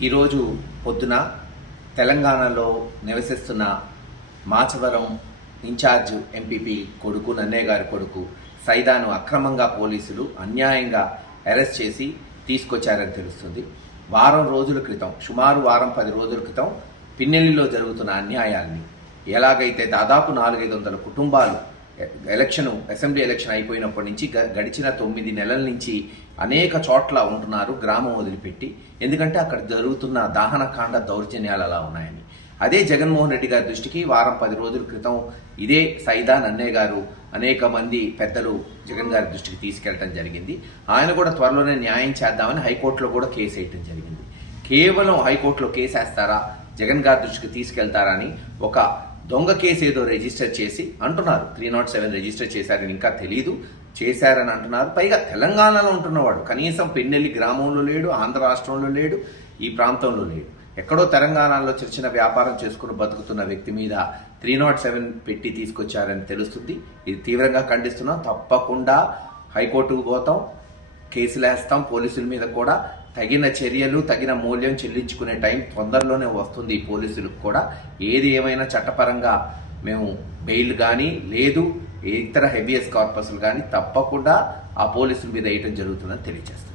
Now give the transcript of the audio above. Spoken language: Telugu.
ఈరోజు పొద్దున తెలంగాణలో నివసిస్తున్న మాచవరం ఇన్ఛార్జ్ ఎంపీపీ కొడుకు నన్నయ్య గారి కొడుకు సైదాను అక్రమంగా పోలీసులు అన్యాయంగా అరెస్ట్ చేసి తీసుకొచ్చారని తెలుస్తుంది. వారం రోజుల క్రితం, సుమారు వారం 10 రోజుల క్రితం పిన్నెల్లిలో జరుగుతున్న అన్యాయాన్ని, ఎలాగైతే దాదాపు 400-500 కుటుంబాలు అసెంబ్లీ ఎలక్షన్ అయిపోయినప్పటి నుంచి గడిచిన 9 నెలల నుంచి అనేక చోట్ల ఉంటున్నారు గ్రామం వదిలిపెట్టి. ఎందుకంటే అక్కడ జరుగుతున్న దాహనకాండ దౌర్జన్యాలు అలా ఉన్నాయని. అదే జగన్మోహన్ రెడ్డి గారి దృష్టికి వారం 10 రోజుల క్రితం ఇదే సైదా నన్నయ్య గారు అనేక మంది పెద్దలు జగన్ గారి దృష్టికి తీసుకెళ్లడం జరిగింది. ఆయన కూడా త్వరలోనే న్యాయం చేద్దామని హైకోర్టులో కూడా కేసు వేయటం జరిగింది. కేవలం హైకోర్టులో కేసు వేస్తారా, జగన్ గారి దృష్టికి తీసుకెళ్తారా అని ఒక దొంగ కేసు ఏదో రిజిస్టర్ చేసి అంటున్నారు. 307 రిజిస్టర్ చేశారని ఇంకా తెలీదు, చేశారని అంటున్నారు. పైగా తెలంగాణలో ఉంటున్నవాడు, కనీసం పెన్నెల్లి గ్రామంలో లేడు, ఆంధ్ర రాష్ట్రంలో లేడు, ఈ ప్రాంతంలో లేడు. ఎక్కడో తెలంగాణలో చిన్న వ్యాపారం చేసుకుని బతుకుతున్న వ్యక్తి మీద 307 పెట్టి తీసుకొచ్చారని తెలుస్తుంది. ఇది తీవ్రంగా ఖండిస్తున్నాం. తప్పకుండా హైకోర్టుకు పోతాం, కేసులు వేస్తాం. పోలీసుల మీద కూడా తగిన చర్యలు, తగిన మూల్యం చెల్లించుకునే టైం తొందరలోనే వస్తుంది. ఈ పోలీసులకు కూడా ఏది ఏమైనా చట్టపరంగా మేము బెయిల్ కానీ లేదు ఇతర హెబియస్ కార్పస్లు కానీ తప్పకుండా ఆ పోలీసుల మీద వేయటం జరుగుతుందని తెలియజేస్తాం.